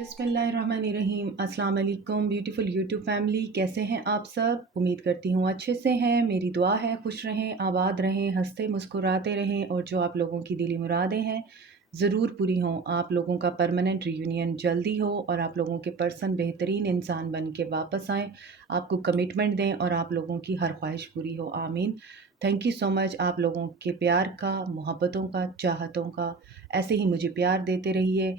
बिस्मिल्लाहिर्रहमानिर्रहीम। अस्सलाम वालेकुम ब्यूटीफुल यूट्यूब फैमिली, कैसे हैं आप सब? उम्मीद करती हूँ अच्छे से हैं। मेरी दुआ है खुश रहें, आबाद रहें, हंसते मुस्कुराते रहें और जो आप लोगों की दिली मुरादें हैं ज़रूर पूरी हों। आप लोगों का परमानेंट रियूनियन जल्दी हो और आप लोगों के पर्सन बेहतरीन इंसान बन के वापस आएँ, आपको कमिटमेंट दें और आप लोगों की हर ख्वाहिश पूरी हो। आमीन। थैंक यू सो मच आप लोगों के प्यार का, मोहब्बतों का, चाहतों का। ऐसे ही मुझे प्यार देते रहिए।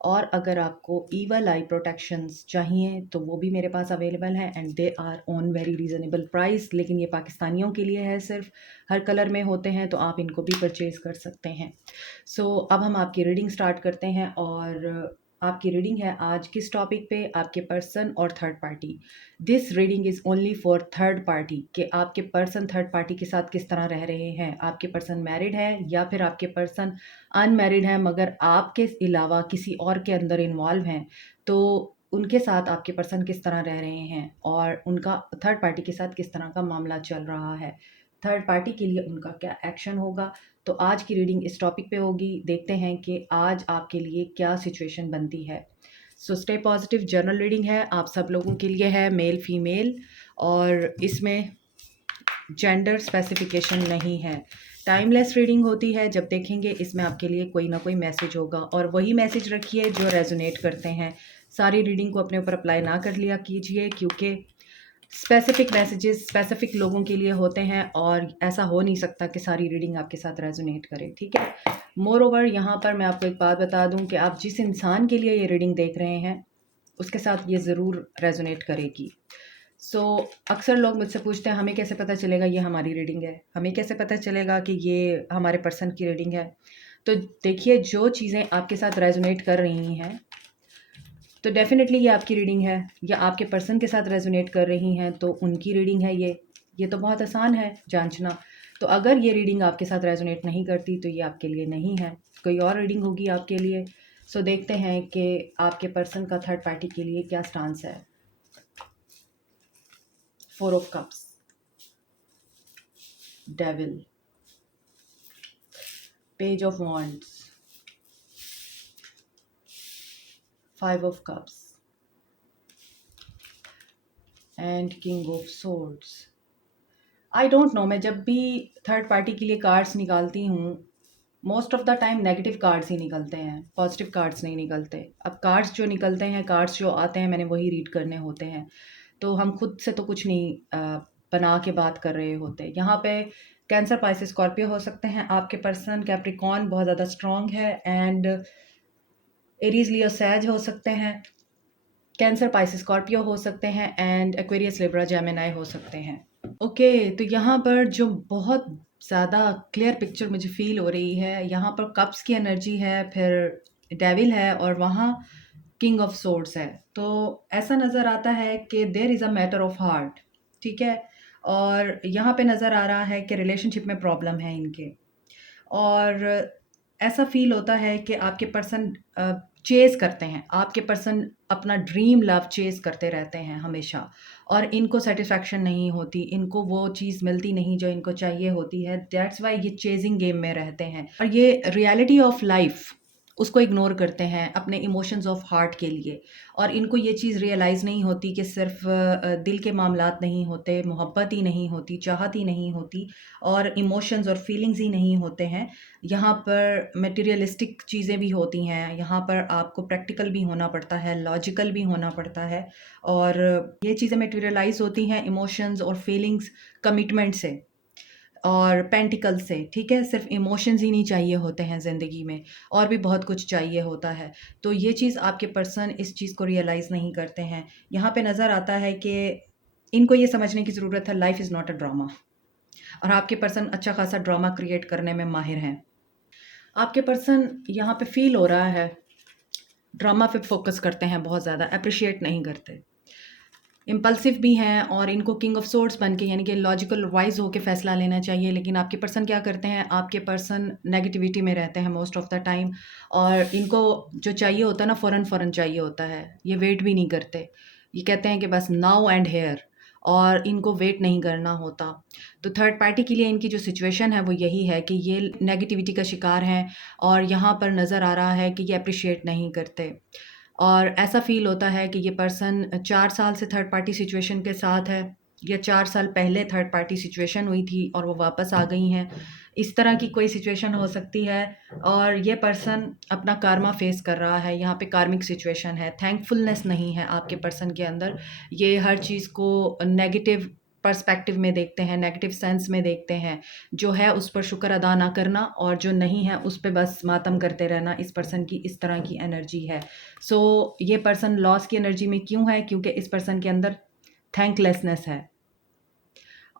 और अगर आपको ईवल आई प्रोटेक्शंस चाहिए तो वो भी मेरे पास अवेलेबल हैं and they are on very reasonable price. लेकिन ये पाकिस्तानियों के लिए है, सिर्फ हर कलर में होते हैं तो आप इनको भी परचेज़ कर सकते हैं। अब हम आपकी रीडिंग स्टार्ट करते हैं और आपकी रीडिंग है आज किस टॉपिक पे? आपके पर्सन और third party. This reading is only for third party, कि आपके पर्सन थर्ड पार्टी के साथ किस तरह रह रहे हैं। आपके पर्सन मैरिड है या फिर आपके पर्सन अनमैरिड है मगर आपके अलावा किसी और के अंदर इन्वॉल्व हैं, तो उनके साथ आपके पर्सन किस तरह रह रहे हैं और उनका थर्ड पार्टी के साथ किस तरह का मामला चल रहा है, थर्ड पार्टी के लिए उनका क्या एक्शन होगा। तो आज की रीडिंग इस टॉपिक पे होगी। देखते हैं कि आज आपके लिए क्या सिचुएशन बनती है। स्टे पॉजिटिव जनरल रीडिंग है, आप सब लोगों के लिए है, मेल फीमेल, और इसमें जेंडर स्पेसिफिकेशन नहीं है। टाइमलेस रीडिंग होती है। जब देखेंगे इसमें आपके लिए कोई ना कोई मैसेज होगा और वही मैसेज रखिए जो रेजोनेट करते हैं। सारी रीडिंग को अपने ऊपर अप्लाई ना कर लिया कीजिए, क्योंकि स्पेसिफिक मैसेजेस स्पेसिफिक लोगों के लिए होते हैं और ऐसा हो नहीं सकता कि सारी रीडिंग आपके साथ रेजोनेट करे। ठीक है। मोर ओवर यहाँ पर मैं आपको एक बात बता दूं कि आप जिस इंसान के लिए ये रीडिंग देख रहे हैं उसके साथ ये ज़रूर रेजोनेट करेगी। अक्सर लोग मुझसे पूछते हैं हमें कैसे पता चलेगा ये हमारी रीडिंग है, हमें कैसे पता चलेगा कि ये हमारे पर्सन की रीडिंग है। तो देखिए, जो चीज़ें आपके साथ रेजोनेट कर रही हैं तो डेफ़िनेटली ये आपकी रीडिंग है, या आपके पर्सन के साथ रेजोनेट कर रही हैं तो उनकी रीडिंग है ये तो बहुत आसान है जांचना। तो अगर ये रीडिंग आपके साथ रेजोनेट नहीं करती तो ये आपके लिए नहीं है, कोई और रीडिंग होगी आपके लिए। देखते हैं कि आपके पर्सन का थर्ड पार्टी के लिए क्या स्टांस है। 4 of cups, devil, page of wands, 5 of cups and king of swords. I don't know, मैं जब भी थर्ड पार्टी के लिए कार्ड्स निकालती हूँ most of the time negative cards ही निकलते हैं, पॉजिटिव कार्ड्स नहीं निकलते। अब कार्ड्स जो निकलते हैं, कार्ड्स जो आते हैं, मैंने वही रीड करने होते हैं। तो हम खुद से तो कुछ नहीं बना के बात कर रहे होते। यहाँ पे कैंसर, पाइसेस, स्कॉर्पियो हो सकते हैं आपके पर्सन। कैप्रिकॉर्न बहुत ज़्यादा स्ट्रॉन्ग है एंड एरीज, लियो, सैज हो सकते हैं। कैंसर, पाइसेस, स्कॉर्पियो हो सकते हैं एंड एक्वेरियस, लिब्रा, जेमिनी हो सकते हैं। ओके, तो यहाँ पर जो बहुत ज़्यादा क्लियर पिक्चर मुझे फील हो रही है, यहाँ पर कप्स की एनर्जी है, फिर डेविल है और वहाँ किंग ऑफ सोर्ड्स है। तो ऐसा नज़र आता है कि there is a matter of heart. ठीक है। और यहाँ पे नज़र आ रहा है कि रिलेशनशिप में प्रॉब्लम है इनके, और ऐसा फील होता है कि आपके पर्सन चेज़ करते हैं, आपके पर्सन अपना ड्रीम लव चेज़ करते रहते हैं हमेशा, और इनको सेटिस्फैक्शन नहीं होती, इनको वो चीज़ मिलती नहीं जो इनको चाहिए होती है। दैट्स वाई ये चेजिंग गेम में रहते हैं और ये रियलिटी ऑफ लाइफ उसको इग्नोर करते हैं अपने इमोशंस ऑफ हार्ट के लिए। और इनको ये चीज़ रियलाइज़ नहीं होती कि सिर्फ दिल के मामलात नहीं होते, मोहब्बत ही नहीं होती, चाहत ही नहीं होती, और इमोशंस और फीलिंग्स ही नहीं होते हैं। यहाँ पर मटेरियलिस्टिक चीज़ें भी होती हैं, यहाँ पर आपको प्रैक्टिकल भी होना पड़ता है, लॉजिकल भी होना पड़ता है, और ये चीज़ें मटेरियलाइज़ होती हैं इमोशंस और फीलिंग्स, कमिटमेंट से और पेंटिकल से। ठीक है। सिर्फ इमोशंस ही नहीं चाहिए होते हैं ज़िंदगी में, और भी बहुत कुछ चाहिए होता है। तो ये चीज़ आपके पर्सन इस चीज़ को रियलाइज़ नहीं करते हैं। यहाँ पे नज़र आता है कि इनको ये समझने की ज़रूरत है life is not a drama, और आपके पर्सन अच्छा खासा ड्रामा क्रिएट करने में माहिर हैं। आपके पर्सन यहाँ पे फील हो रहा है ड्रामा पे फोकस करते हैं, बहुत ज़्यादा अप्रिशिएट नहीं करते, इम्पल्सिव भी हैं, और इनको किंग ऑफ सोर्ड्स बन के यानी कि लॉजिकल वाइज होके फ़ैसला लेना चाहिए। लेकिन आपके पर्सन क्या करते हैं, आपके पर्सन नेगेटिविटी में रहते हैं मोस्ट ऑफ द टाइम, और इनको जो चाहिए होता है ना, फ़ौरन फ़ौरन चाहिए होता है, ये वेट भी नहीं करते। ये कहते हैं कि बस नाउ एंड हेयर, और इनको वेट नहीं करना होता। तो थर्ड पार्टी के लिए इनकी जो सिचुएशन है वो यही है कि ये नेगेटिविटी का शिकार हैं, और यहाँ पर नज़र आ रहा है कि ये अप्रिशिएट नहीं करते। और ऐसा फ़ील होता है कि ये पर्सन 4 साल से थर्ड पार्टी सिचुएशन के साथ है, या 4 साल पहले थर्ड पार्टी सिचुएशन हुई थी और वो वापस आ गई हैं। इस तरह की कोई सिचुएशन हो सकती है और ये पर्सन अपना कर्मा फ़ेस कर रहा है, यहाँ पे कार्मिक सिचुएशन है, थैंकफुलनेस नहीं है आपके पर्सन के अंदर। ये हर चीज़ को नेगेटिव पर्सपेक्टिव में देखते हैं, नेगेटिव सेंस में देखते हैं। जो है उस पर शुक्र अदा ना करना और जो नहीं है उस पे बस मातम करते रहना, इस पर्सन की इस तरह की एनर्जी है। ये पर्सन लॉस की एनर्जी में क्यों है? क्योंकि इस पर्सन के अंदर थैंकलेसनेस है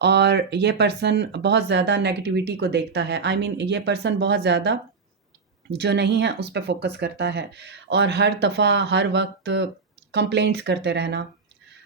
और ये पर्सन बहुत ज़्यादा नेगेटिविटी को देखता है। ये पर्सन बहुत ज़्यादा जो नहीं है उस पे फ़ोकस करता है और हर दफ़ा हर वक़्त कंप्लेंट्स करते रहना,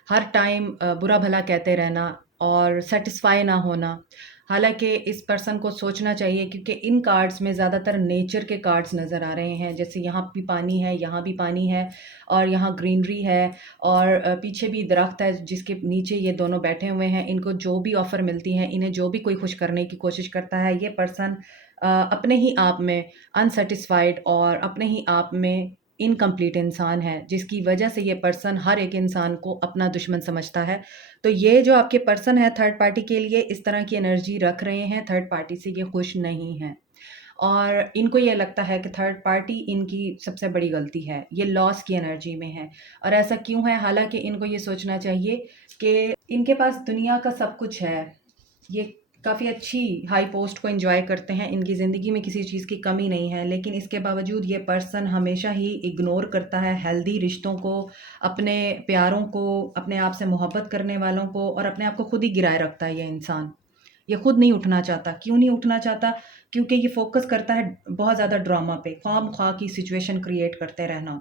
हर टाइम बुरा भला कहते रहना और सैटिस्फाई ना होना। हालाँकि इस पर्सन को सोचना चाहिए, क्योंकि इन कार्ड्स में ज़्यादातर नेचर के कार्ड्स नज़र आ रहे हैं। जैसे यहाँ भी पानी है, यहाँ भी पानी है और यहाँ ग्रीनरी है और पीछे भी दरख्त है जिसके नीचे ये दोनों बैठे हुए हैं। इनको जो भी ऑफ़र मिलती है, इन्हें जो भी कोई खुश करने की कोशिश करता है, ये पर्सन अपने ही आप में अनसैटिस्फाइड और अपने ही आप में इनकम्प्लीट इंसान है, जिसकी वजह से ये पर्सन हर एक इंसान को अपना दुश्मन समझता है। तो ये जो आपके पर्सन है थर्ड पार्टी के लिए इस तरह की एनर्जी रख रहे हैं, थर्ड पार्टी से ये खुश नहीं हैं और इनको ये लगता है कि थर्ड पार्टी इनकी सबसे बड़ी गलती है, ये लॉस की एनर्जी में है। और ऐसा क्यों है? हालाँकि इनको ये सोचना चाहिए कि इनके पास दुनिया का सब कुछ है, ये काफ़ी अच्छी हाई पोस्ट को एन्जॉय करते हैं, इनकी ज़िंदगी में किसी चीज़ की कमी नहीं है, लेकिन इसके बावजूद ये पर्सन हमेशा ही इग्नोर करता है हेल्दी रिश्तों को, अपने प्यारों को, अपने आप से मोहब्बत करने वालों को और अपने आप को खुद ही गिराए रखता है ये इंसान। ये खुद नहीं उठना चाहता। क्यों नहीं उठना चाहता? क्योंकि ये फ़ोकस करता है बहुत ज़्यादा ड्रामा पे, ख़्वाम-ख़्वाह की सिचुएशन क्रिएट करते रहना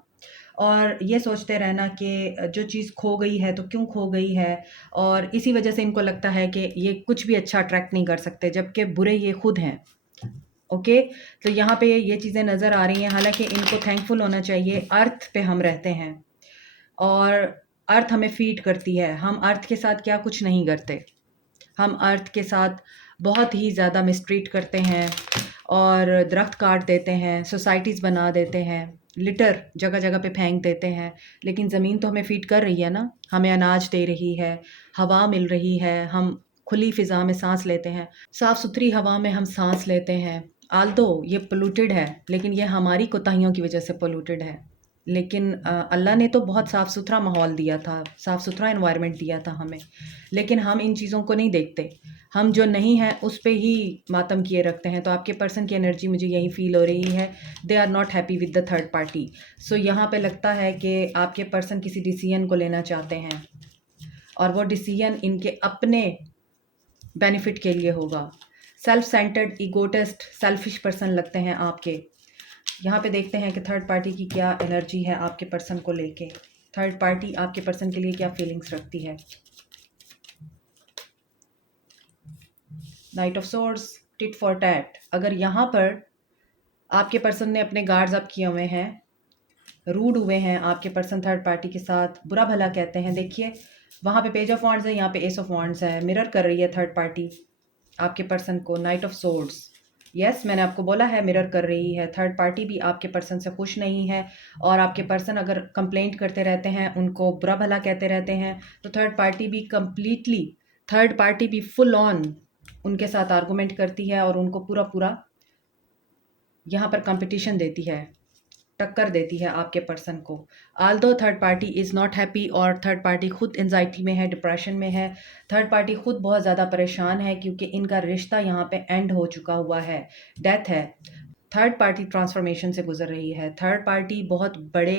और ये सोचते रहना कि जो चीज़ खो गई है तो क्यों खो गई है, और इसी वजह से इनको लगता है कि ये कुछ भी अच्छा अट्रैक्ट नहीं कर सकते, जबकि बुरे ये खुद हैं। ओके? तो यहाँ पे ये चीज़ें नज़र आ रही हैं। हालाँकि इनको थैंकफुल होना चाहिए, अर्थ पे हम रहते हैं और अर्थ हमें फ़ीड करती है। हम अर्थ के साथ क्या कुछ नहीं करते। हम अर्थ के साथ बहुत ही ज़्यादा मिसट्रीट करते हैं और दरख्त काट देते हैं, सोसाइटीज़ बना देते हैं, लिटर जगह-जगह पे फेंक देते हैं। लेकिन ज़मीन तो हमें फ़ीड कर रही है ना, हमें अनाज दे रही है, हवा मिल रही है, हम खुली फ़िज़ा में साँस लेते हैं, साफ़-सुथरी हवा में हम साँस लेते हैं। ऑल्दो ये पॉल्यूटेड है, लेकिन ये हमारी कोताहियों की वज़ह से पॉल्यूटेड है। लेकिन अल्लाह ने तो बहुत साफ़-सुथरा माहौल दिया था, साफ़-सुथरा एनवायरनमेंट दिया था हमें। लेकिन हम इन चीज़ों को नहीं देखते। हम जो नहीं है उस पे ही मातम किए रखते हैं। तो आपके पर्सन की एनर्जी मुझे यही फ़ील हो रही है, they are not happy with the third party. So यहाँ पे लगता है कि आपके पर्सन किसी डिसीज़न को लेना चाहते हैं और वो डिसीज़न इनके अपने बेनिफिट के लिए होगा। Self centred, egotist, selfish person लगते हैं आपके। यहाँ पे देखते हैं कि थर्ड पार्टी की क्या एनर्जी है आपके पर्सन को लेके। थर्ड पार्टी आपके पर्सन के लिए क्या फीलिंग्स रखती है? Night of swords, tit for tat. अगर यहाँ पर आपके पर्सन ने अपने गार्ड्स अप किए हुए हैं, रूड हुए हैं आपके पर्सन थर्ड पार्टी के साथ, बुरा भला कहते हैं, देखिए वहाँ पे पेज ऑफ वॉन्ड्स है, यहाँ पे एस ऑफ वॉन्ड्स है, मिरर कर रही है थर्ड पार्टी आपके पर्सन को। नाइट ऑफ सोर्ड्स, यस मैंने आपको बोला है मिरर कर रही है। थर्ड पार्टी भी आपके पर्सन से खुश नहीं है और आपके पर्सन अगर कंप्लेंट करते रहते हैं, उनको बुरा भला कहते रहते हैं, तो थर्ड पार्टी भी कंप्लीटली, थर्ड पार्टी भी फुल ऑन उनके साथ आर्गूमेंट करती है और उनको पूरा पूरा यहाँ पर कंपटीशन देती है, टक्कर देती है आपके पर्सन को। Aldous third party is not happy और थर्ड पार्टी खुद एंजाइटी में है, डिप्रेशन में है। थर्ड पार्टी खुद बहुत ज़्यादा परेशान है क्योंकि इनका रिश्ता यहाँ पे एंड हो चुका हुआ है, डेथ है। थर्ड पार्टी ट्रांसफॉर्मेशन से गुजर रही है। थर्ड पार्टी बहुत बड़े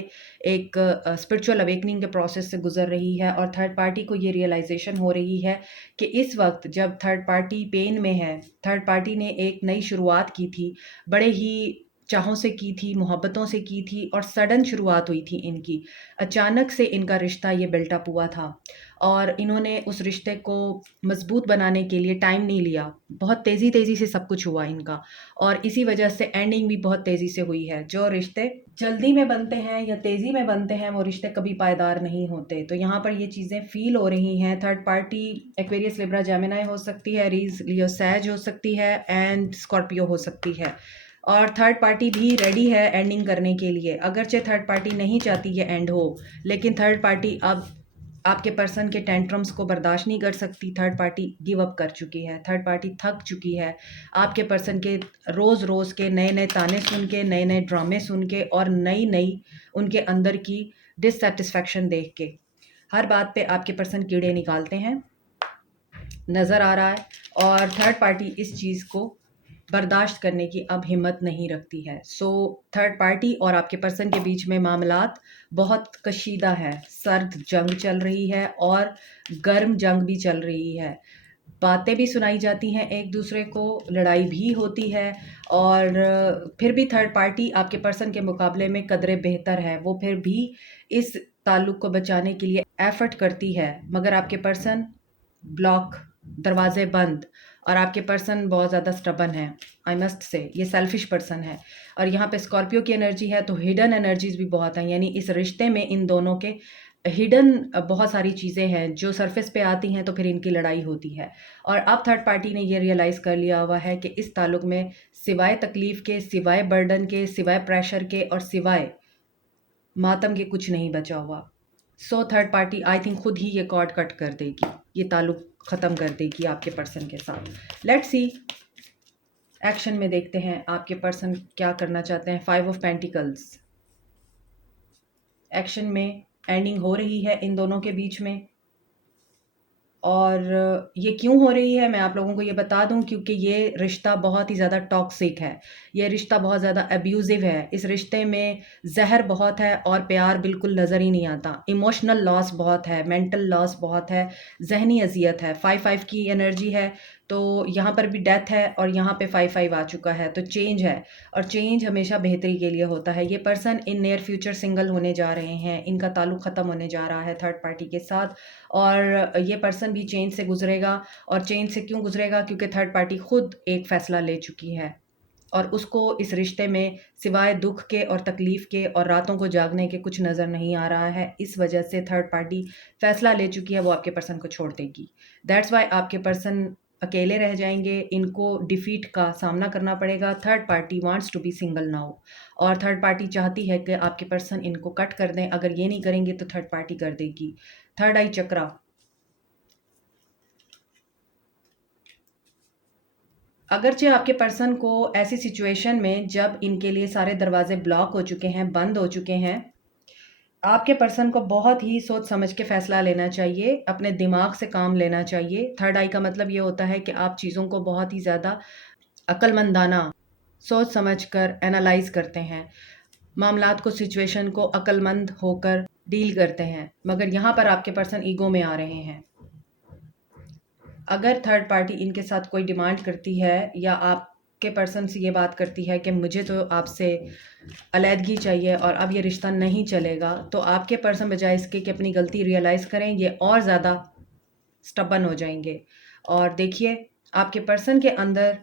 एक स्पिरिचुअल अवेकनिंग के प्रोसेस से गुजर रही है और थर्ड पार्टी को ये रियलाइजेशन हो रही है कि इस वक्त जब थर्ड पार्टी पेन में है, थर्ड पार्टी ने एक नई शुरुआत की थी, बड़े ही चाहों से की थी, मोहब्बतों से की थी और सडन शुरुआत हुई थी इनकी। अचानक से इनका रिश्ता ये बिल्ट अप हुआ था और इन्होंने उस रिश्ते को मज़बूत बनाने के लिए टाइम नहीं लिया। बहुत तेज़ी-तेज़ी से सब कुछ हुआ इनका और इसी वजह से एंडिंग भी बहुत तेज़ी से हुई है। जो रिश्ते जल्दी में बनते हैं या तेज़ी में बनते हैं, वो रिश्ते कभी पायदार नहीं होते। तो यहाँ पर ये चीज़ें फ़ील हो रही हैं। Third party Aquarius, Libra, Gemini हो सकती है, एरीज़, लियो, सैज हो सकती है एंड स्कॉर्पियो हो सकती है। और थर्ड पार्टी भी रेडी है एंडिंग करने के लिए। अगरचे थर्ड पार्टी नहीं चाहती ये एंड हो, लेकिन थर्ड पार्टी अब आपके पर्सन के टेंट्रम्स को बर्दाश्त नहीं कर सकती। थर्ड पार्टी गिव अप कर चुकी है, थर्ड पार्टी थक चुकी है आपके पर्सन के रोज़ रोज़ के नए नए ताने सुन के, नए नए ड्रामे सुन के और नई नई उनके अंदर की डिससेटिस्फैक्शन देख के। हर बात पे आपके पर्सन कीड़े निकालते हैं, नज़र आ रहा है। और थर्ड पार्टी इस चीज़ को बर्दाश्त करने की अब हिम्मत नहीं रखती है। सो थर्ड पार्टी और आपके पर्सन के बीच में मामलात बहुत कशीदा है, सर्द जंग चल रही है और गर्म जंग भी चल रही है। बातें भी सुनाई जाती हैं एक दूसरे को, लड़ाई भी होती है। और फिर भी थर्ड पार्टी आपके पर्सन के मुकाबले में कदरे बेहतर है, वो फिर भी इस ताल्लुक़ को बचाने के लिए एफ़र्ट करती है। मगर आपके पर्सन ब्लॉक, दरवाजे बंद, और आपके पर्सन बहुत ज़्यादा स्टबन है। आई मस्ट से ये सेल्फिश पर्सन है। और यहाँ पे स्कॉर्पियो की एनर्जी है, तो हिडन एनर्जीज भी बहुत हैं। यानी इस रिश्ते में इन दोनों के हिडन बहुत सारी चीज़ें हैं जो सरफेस पे आती हैं, तो फिर इनकी लड़ाई होती है। और अब थर्ड पार्टी ने ये रियलाइज़ कर लिया हुआ है कि इस ताल्लुक़ में सिवाय तकलीफ़ के, सिवाय बर्डन के, सिवाय प्रेशर के और सिवाय मातम के कुछ नहीं बचा हुआ। So third party I think खुद ही ये कॉर्ड कट कर देगी, ये ताल्लुक़ ख़त्म कर देगी आपके पर्सन के साथ। लेट्स सी एक्शन में देखते हैं आपके पर्सन क्या करना चाहते हैं। 5 ऑफ पेंटिकल्स एक्शन में एंडिंग हो रही है इन दोनों के बीच में। और ये क्यों हो रही है मैं आप लोगों को ये बता दूं, क्योंकि ये रिश्ता बहुत ही ज़्यादा टॉक्सिक है, ये रिश्ता बहुत ज़्यादा अब्यूज़िव है। इस रिश्ते में जहर बहुत है और प्यार बिल्कुल नज़र ही नहीं आता। इमोशनल लॉस बहुत है, मेंटल लॉस बहुत है, जहनी अजियत है। 5-5 की एनर्जी है, तो यहाँ पर भी डेथ है और यहाँ पे 5-5 आ चुका है, तो चेंज है। और चेंज हमेशा बेहतरी के लिए होता है। ये person in near future single होने जा रहे हैं, इनका ताल्लुक़ ख़त्म होने जा रहा है थर्ड पार्टी के साथ। और ये पर्सन भी चेंज से गुजरेगा। और चेंज से क्यों गुजरेगा? क्योंकि थर्ड पार्टी खुद एक फ़ैसला ले चुकी है और उसको इस रिश्ते में सिवाय दुख के और तकलीफ़ के और रातों को जागने के कुछ नज़र नहीं आ रहा है। इस वजह से थर्ड पार्टी फ़ैसला ले चुकी है, वो आपके पर्सन को छोड़ देगी। दैट्स वाई आपके पर्सन अकेले रह जाएंगे, इनको डिफीट का सामना करना पड़ेगा। Third party wants to be single now, और थर्ड पार्टी चाहती है कि आपके पर्सन इनको कट कर दें। अगर ये नहीं करेंगे तो थर्ड पार्टी कर देगी। थर्ड आई चक्रा, अगरचे आपके पर्सन को ऐसी सिचुएशन में जब इनके लिए सारे दरवाजे ब्लॉक हो चुके हैं, बंद हो चुके हैं, आपके पर्सन को बहुत ही सोच समझ के फ़ैसला लेना चाहिए, अपने दिमाग से काम लेना चाहिए। थर्ड आई का मतलब ये होता है कि आप चीज़ों को बहुत ही ज़्यादा अक्लमंदाना सोच समझ कर एनालाइज़ करते हैं, मामलात को, सिचुएशन को अक्लमंद होकर डील करते हैं। मगर यहाँ पर आपके पर्सन ईगो में आ रहे हैं। अगर थर्ड पार्टी इनके साथ कोई डिमांड करती है या आपके पर्सन से ये बात करती है कि मुझे तो आपसे अलहदगी चाहिए और अब ये रिश्ता नहीं चलेगा, तो आपके पर्सन बजाय इसके कि अपनी गलती रियलाइज़ करें, ये और ज़्यादा स्टबन हो जाएंगे। और देखिए आपके पर्सन के अंदर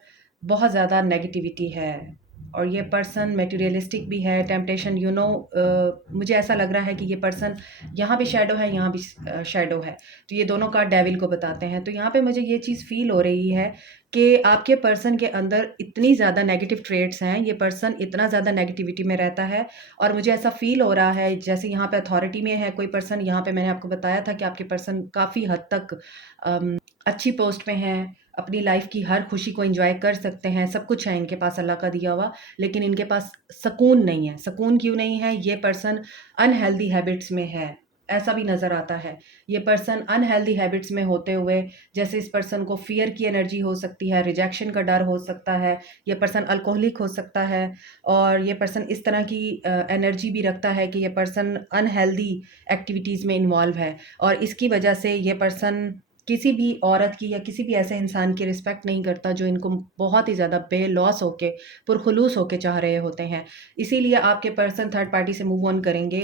बहुत ज़्यादा नेगेटिविटी है और ये पर्सन मटेरियलिस्टिक भी है, टेम्पटेशन मुझे ऐसा लग रहा है कि ये पर्सन यहाँ भी शैडो है, यहाँ भी शैडो है, तो ये दोनों का डेविल को बताते हैं। तो यहाँ पे मुझे ये चीज़ फ़ील हो रही है कि आपके पर्सन के अंदर इतनी ज़्यादा नेगेटिव ट्रेड्स हैं, ये पर्सन इतना ज़्यादा नेगेटिविटी में रहता है। और मुझे ऐसा फ़ील हो रहा है जैसे यहाँ पे अथॉरिटी में है कोई पर्सन। यहाँ पे मैंने आपको बताया था कि आपके पर्सन काफ़ी हद तक अच्छी पोस्ट पे हैं, अपनी लाइफ की हर खुशी को एंजॉय कर सकते हैं, सब कुछ है इनके पास अल्लाह का दिया हुआ, लेकिन इनके पास सुकून नहीं है। सुकून क्यों नहीं है? ये पर्सन अनहेल्दी हैबिट्स में है, ऐसा भी नज़र आता है। ये पर्सन अनहेल्दी हैबिट्स में होते हुए, जैसे इस पर्सन को फ़ियर की एनर्जी हो सकती है, रिजेक्शन का डर हो सकता है, ये पर्सन अल्कोहलिक हो सकता है, और ये पर्सन इस तरह की एनर्जी भी रखता है कि ये पर्सन अनहेल्दी एक्टिविटीज़ में इन्वॉल्व है। और इसकी वजह से ये पर्सन किसी भी औरत की या किसी भी ऐसे इंसान की रिस्पेक्ट नहीं करता जो इनको बहुत ही ज़्यादा बेलौस होके, पुरखुलूस होके चाह रहे होते हैं। इसीलिए आपके पर्सन थर्ड पार्टी से मूव ऑन करेंगे।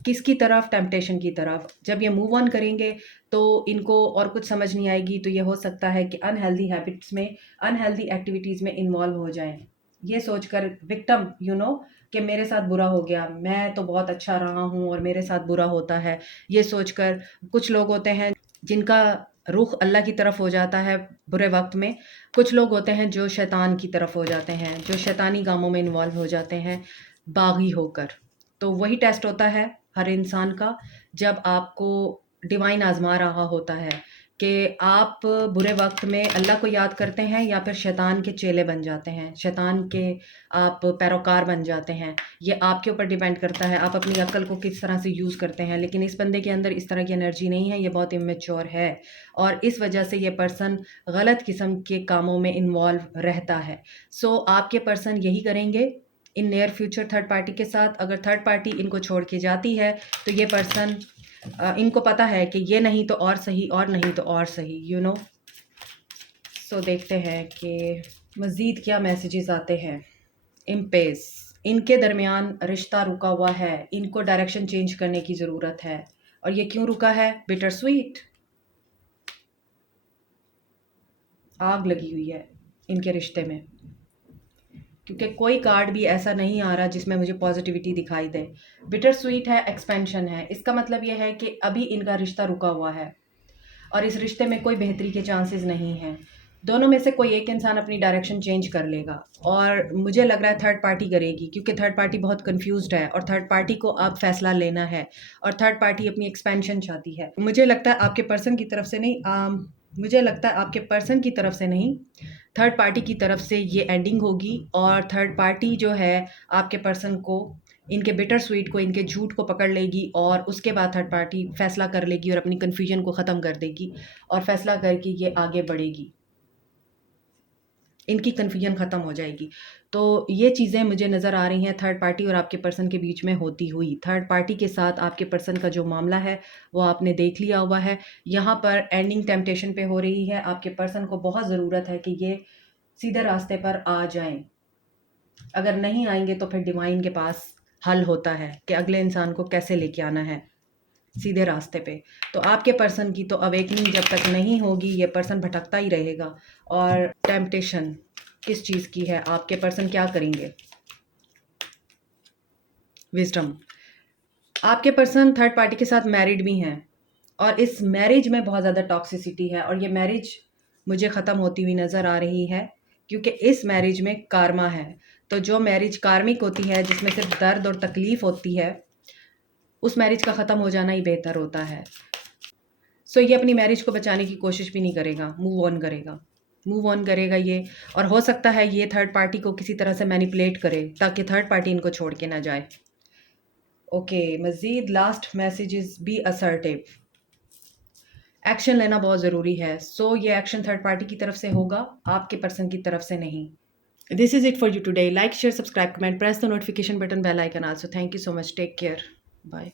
किसकी तरफ? टेम्पटेशन की तरफ। जब ये मूव ऑन करेंगे तो इनको और कुछ समझ नहीं आएगी, तो ये हो सकता है कि अनहेल्दी हैबिट्स में, अनहेल्दी एक्टिविटीज़ में इन्वॉल्व हो जाएँ। ये सोचकर विक्टिम कि मेरे साथ बुरा हो गया, मैं तो बहुत अच्छा रहा हूँ और मेरे साथ बुरा होता है। ये सोचकर कुछ लोग होते हैं जिनका रुख अल्लाह की तरफ हो जाता है बुरे वक्त में। कुछ लोग होते हैं जो शैतान की तरफ हो जाते हैं, जो शैतानी कामों में इन्वॉल्व हो जाते हैं बागी होकर। तो वही टेस्ट होता है हर इंसान का, जब आपको डिवाइन आजमा रहा होता है कि आप बुरे वक्त में अल्लाह को याद करते हैं या फिर शैतान के चेले बन जाते हैं, शैतान के आप पैरोकार बन जाते हैं। ये आपके ऊपर डिपेंड करता है, आप अपनी अक्ल को किस तरह से यूज़ करते हैं। लेकिन इस बंदे के अंदर इस तरह की एनर्जी नहीं है, ये बहुत इमेच्योर है और इस वजह से ये पर्सन गलत किस्म के कामों में इन्वॉल्व रहता है। सो आपके पर्सन यही करेंगे in near future third party के साथ। अगर थर्ड पार्टी इनको छोड़ के जाती है तो ये पर्सन इनको पता है कि ये नहीं तो और सही, और नहीं तो और सही, यू नो। सो देखते हैं कि मज़ीद क्या मैसेजेस आते हैं। इम्पेस, इनके दरमियान रिश्ता रुका हुआ है, इनको डायरेक्शन चेंज करने की ज़रूरत है। और ये क्यों रुका है? बिटर स्वीट, आग लगी हुई है इनके रिश्ते में, क्योंकि कोई कार्ड भी ऐसा नहीं आ रहा जिसमें मुझे पॉजिटिविटी दिखाई दे। बिटर स्वीट है, एक्सपेंशन है, इसका मतलब ये है कि अभी इनका रिश्ता रुका हुआ है और इस रिश्ते में कोई बेहतरी के चांसेस नहीं हैं। दोनों में से कोई एक इंसान अपनी डायरेक्शन चेंज कर लेगा और मुझे लग रहा है थर्ड पार्टी करेगी, क्योंकि थर्ड पार्टी बहुत कंफ्यूज्ड है और थर्ड पार्टी को अब फैसला लेना है और थर्ड पार्टी अपनी एक्सपेंशन चाहती है। मुझे लगता है आपके पर्सन की तरफ से नहीं, मुझे लगता है आपके पर्सन की तरफ से नहीं, थर्ड पार्टी की तरफ से ये एंडिंग होगी और थर्ड पार्टी जो है आपके पर्सन को, इनके बिटर स्वीट को, इनके झूठ को पकड़ लेगी और उसके बाद थर्ड पार्टी फैसला कर लेगी और अपनी कन्फ्यूजन को ख़त्म कर देगी और फैसला करके ये आगे बढ़ेगी, इनकी कन्फ्यूजन ख़त्म हो जाएगी। तो ये चीज़ें मुझे नज़र आ रही हैं थर्ड पार्टी और आपके पर्सन के बीच में होती हुई। थर्ड पार्टी के साथ आपके पर्सन का जो मामला है वो आपने देख लिया हुआ है। यहाँ पर एंडिंग टेम्पटेशन पे हो रही है। आपके पर्सन को बहुत ज़रूरत है कि ये सीधे रास्ते पर आ जाएं। अगर नहीं आएंगे तो फिर डिवाइन के पास हल होता है कि अगले इंसान को कैसे लेके आना है सीधे रास्ते पे। तो आपके पर्सन की तो अवेकनिंग जब तक नहीं होगी ये पर्सन भटकता ही रहेगा। और टेम्पटेशन किस चीज़ की है, आपके पर्सन क्या करेंगे? विजडम, आपके पर्सन थर्ड पार्टी के साथ मैरिड भी हैं और इस मैरिज में बहुत ज़्यादा टॉक्सिसिटी है और ये मैरिज मुझे ख़त्म होती हुई नज़र आ रही है, क्योंकि इस मैरिज में कार्मा है। तो जो मैरिज कार्मिक होती है, जिसमें सिर्फ दर्द और तकलीफ़ होती है, उस मैरिज का ख़त्म हो जाना ही बेहतर होता है। सो ये अपनी मैरिज को बचाने की कोशिश भी नहीं करेगा, मूव ऑन करेगा, मूव ऑन करेगा ये। और हो सकता है ये थर्ड पार्टी को किसी तरह से मैनिपुलेट करे ताकि थर्ड पार्टी इनको छोड़ के ना जाए। ओके, मज़ीद last messages, be assertive, action लेना बहुत ज़रूरी है। सो ये एक्शन थर्ड पार्टी की तरफ से होगा, आपके पर्सन की तरफ से नहीं। This is it for you today. Like, share, subscribe, comment, press the notification button, bell icon also. Thank you so much, take care, bye.